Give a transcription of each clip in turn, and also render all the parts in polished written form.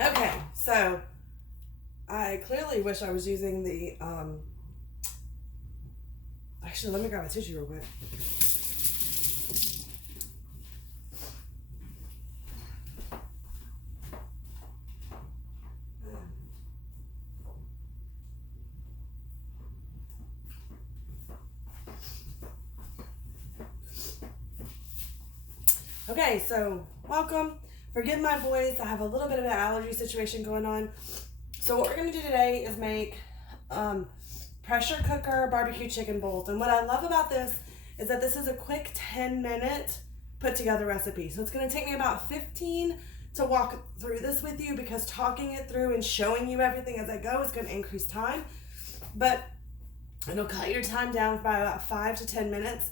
Okay, so I clearly wish I was using the, actually, let me grab a tissue real quick. Okay, so welcome. Forgive my voice. I have a little bit of an allergy situation going on. So what we're going to do today is make pressure cooker barbecue chicken bowls. And what I love about this is that this is a quick 10-minute put together recipe. So it's going to take me about 15 to walk through this with you, because talking it through and showing you everything as I go is going to increase time. But it'll cut your time down by about 5 to 10 minutes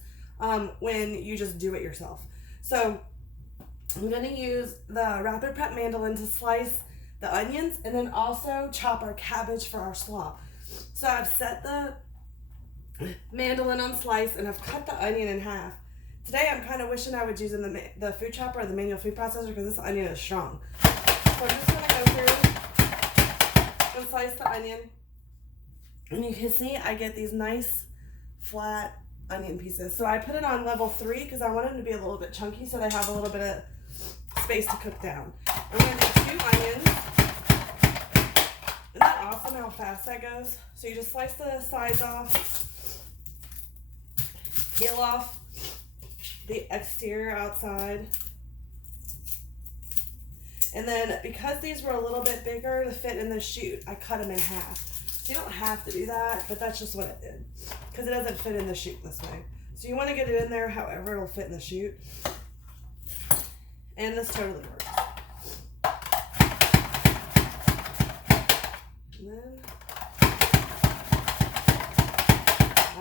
when you just do it yourself. So I'm going to use the Rapid Prep mandolin to slice the onions and then also chop our cabbage for our slaw. So I've set the mandolin on slice and I've cut the onion in half. Today I'm kind of wishing I was using the food chopper or the manual food processor, because this onion is strong. So I'm just going to go through and slice the onion. And you can see I get these nice flat onion pieces. So I put it on level 3 because I want them to be a little bit chunky so they have a little bit of space to cook down. I'm going to do 2 onions. Isn't that awesome how fast that goes? So you just slice the sides off, peel off the exterior outside. And then because these were a little bit bigger to fit in the chute, I cut them in half. So you don't have to do that, but that's just what I did, because it doesn't fit in the chute this way. So you want to get it in there however it'll fit in the chute. And this totally works. And then,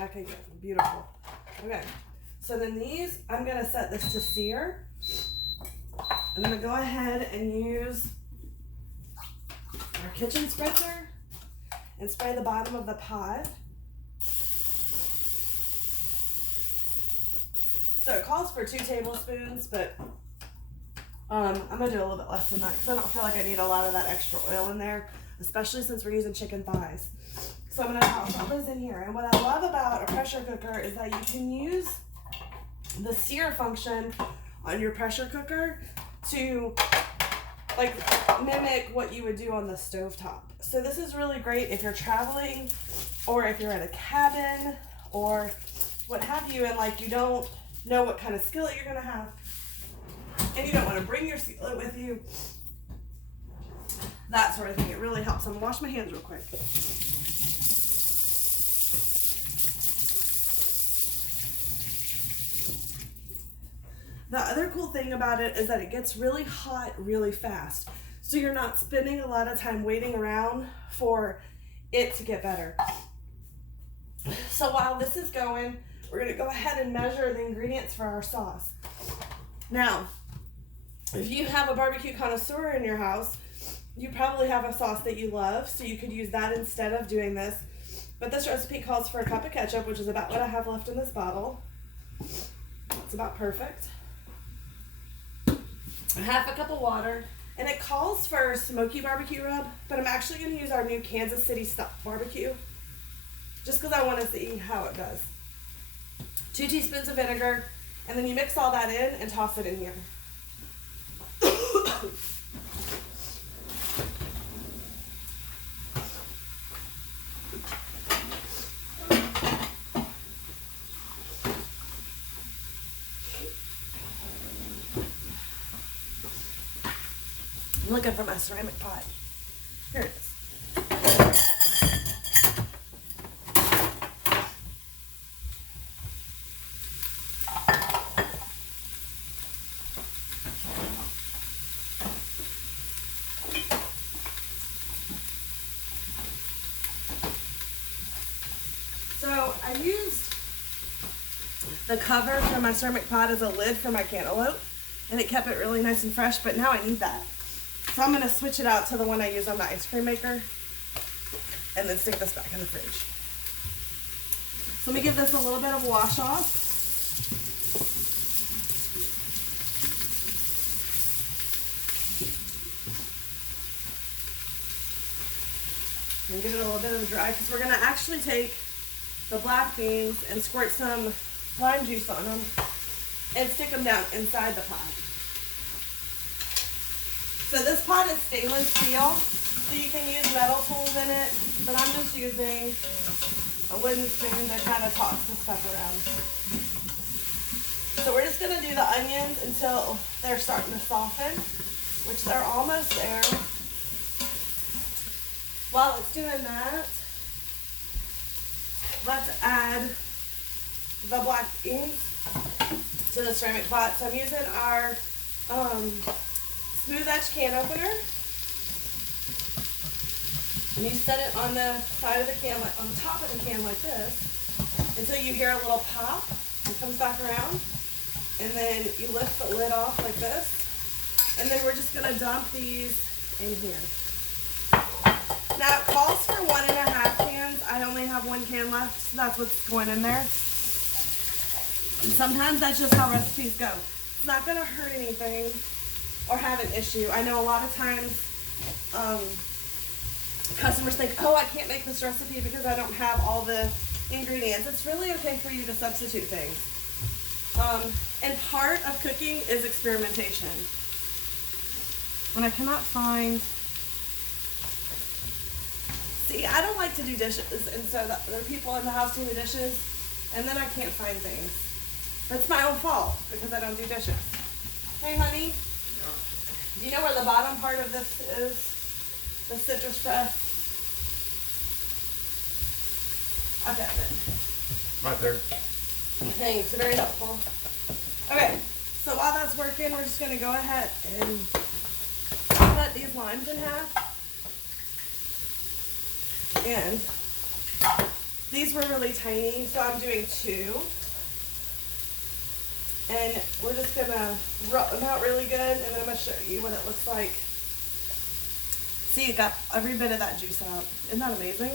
okay, good, beautiful. Okay, so then these, I'm going to set this to sear. I'm going to go ahead and use our kitchen spritzer and spray the bottom of the pot. So it calls for 2 tablespoons, but I'm going to do a little bit less than that because I don't feel like I need a lot of that extra oil in there, especially since we're using chicken thighs. So I'm going to toss all those in here. And what I love about a pressure cooker is that you can use the sear function on your pressure cooker to like mimic what you would do on the stovetop. So this is really great if you're traveling or if you're at a cabin or what have you, and like you don't know what kind of skillet you're gonna have and you don't want to bring your skillet with you, that sort of thing. It really helps. I'm gonna wash my hands real quick. The other cool thing about it is that it gets really hot really fast. So you're not spending a lot of time waiting around for it to get better. So while this is going, we're gonna go ahead and measure the ingredients for our sauce. Now, if you have a barbecue connoisseur in your house, you probably have a sauce that you love, so you could use that instead of doing this. But this recipe calls for a cup of ketchup, which is about what I have left in this bottle. It's about perfect. Half a cup of water, and it calls for smoky barbecue rub, but I'm actually going to use our new Kansas City style barbecue, just because I want to see how it does. 2 teaspoons of vinegar, and then you mix all that in and toss it in here. I'm looking for my ceramic pot. Here it is. So I used the cover for my ceramic pot as a lid for my cantaloupe, and it kept it really nice and fresh, but now I need that. So I'm going to switch it out to the one I use on the ice cream maker and then stick this back in the fridge. So let me give this a little bit of wash off. And give it a little bit of a dry, because we're going to actually take the black beans and squirt some lime juice on them and stick them down inside the pot. So this pot is stainless steel, so you can use metal tools in it, but I'm just using a wooden spoon to kind of toss the stuff around. So we're just going to do the onions until they're starting to soften, which they're almost there. While it's doing that, let's add the black beans to the ceramic pot. So I'm using our smooth edge can opener, and you set it on the side of the can, on the top of the can like this, until you hear a little pop. It comes back around, and then you lift the lid off like this, and then we're just going to dump these in here. Now it calls for 1.5 cans. I only have 1 can left, so that's what's going in there. And sometimes that's just how recipes go. It's not going to hurt anything or have an issue. I know a lot of times customers think, oh, I can't make this recipe because I don't have all the ingredients. It's really okay for you to substitute things. And part of cooking is experimentation. And I cannot find... See, I don't like to do dishes, and so there are people in the house doing the dishes, and then I can't find things. That's my own fault, because I don't do dishes. Hey, honey? Do you know where the bottom part of this is? The citrus press? I've got it. Right there. Thanks, very helpful. Okay, so while that's working, we're just going to go ahead and cut these limes in half. And these were really tiny, so I'm doing 2. And we're just going to rub them out really good, and then I'm going to show you what it looks like. See, it got every bit of that juice out. Isn't that amazing?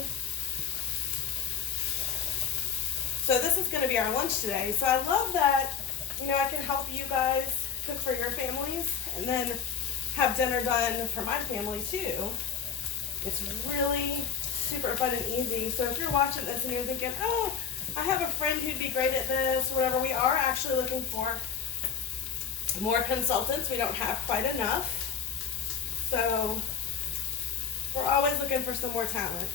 So this is going to be our lunch today. So I love that, you know, I can help you guys cook for your families and then have dinner done for my family too. It's really super fun and easy. So if you're watching this and you're thinking, oh, I have a friend who'd be great at this or whatever, we are actually looking for more consultants. We don't have quite enough. So we're always looking for some more talent.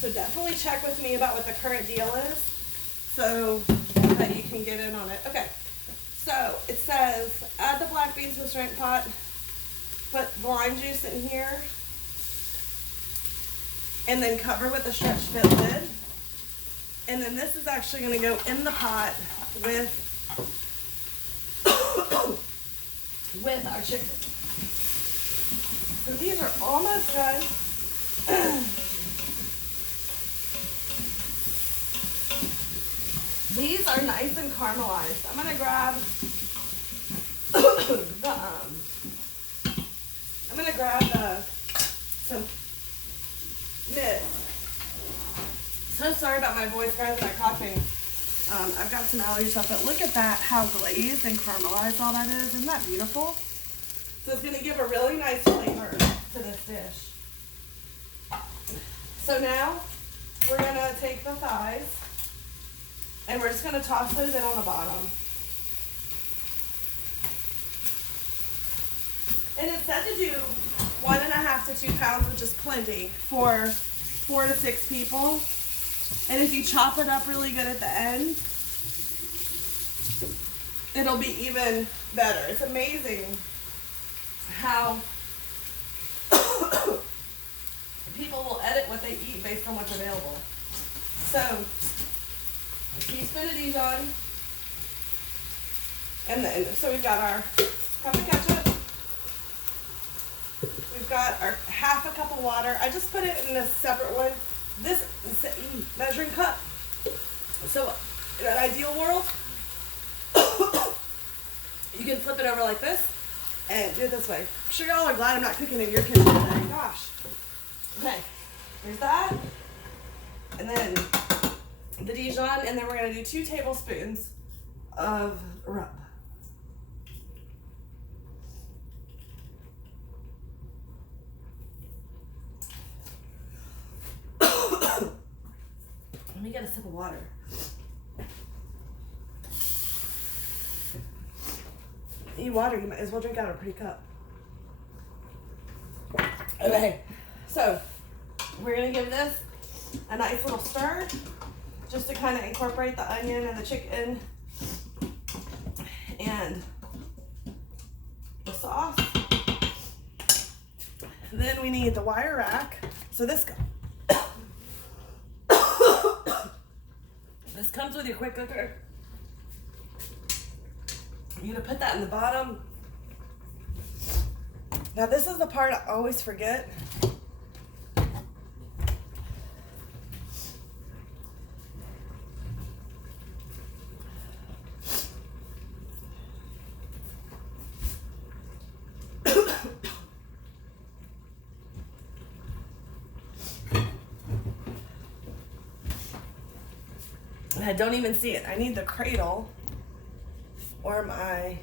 So definitely check with me about what the current deal is so that you can get in on it. Okay, so it says add the black beans to the shrimp pot, put the lime juice in here, and then cover with a stretch fit lid. And then this is actually going to go in the pot with with our chicken. So these are almost done. These are nice and caramelized. I'm gonna grab some mitts. So sorry about my voice, guys, and my coughing. I've got some allergy stuff, but look at that, how glazed and caramelized all that is. Isn't that beautiful? So it's gonna give a really nice flavor to this dish. So now we're gonna take the thighs and we're just gonna toss those in on the bottom. And it's said to do 1.5 to 2 pounds, which is plenty for 4 to 6 people. And if you chop it up really good at the end, it'll be even better. It's amazing how people will edit what they eat based on what's available. So, a teaspoon of Dijon, and then, so we've got our cup of ketchup, we've got our half a cup of water. I just put it in a separate one. This is a measuring cup. So, in an ideal world, you can flip it over like this and do it this way. I'm sure y'all are glad I'm not cooking in your kitchen today. Gosh. Okay, there's that. And then the Dijon, and then we're gonna do 2 tablespoons of rub. Let me get a sip of water. Eat water, you might as well drink out of a pretty cup. Okay, so we're gonna give this a nice little stir just to kind of incorporate the onion and the chicken and the sauce. Then we need the wire rack. So this comes with your quick cooker. You're gonna put that in the bottom. Now this is the part I always forget. And I don't even see it. I need the cradle or my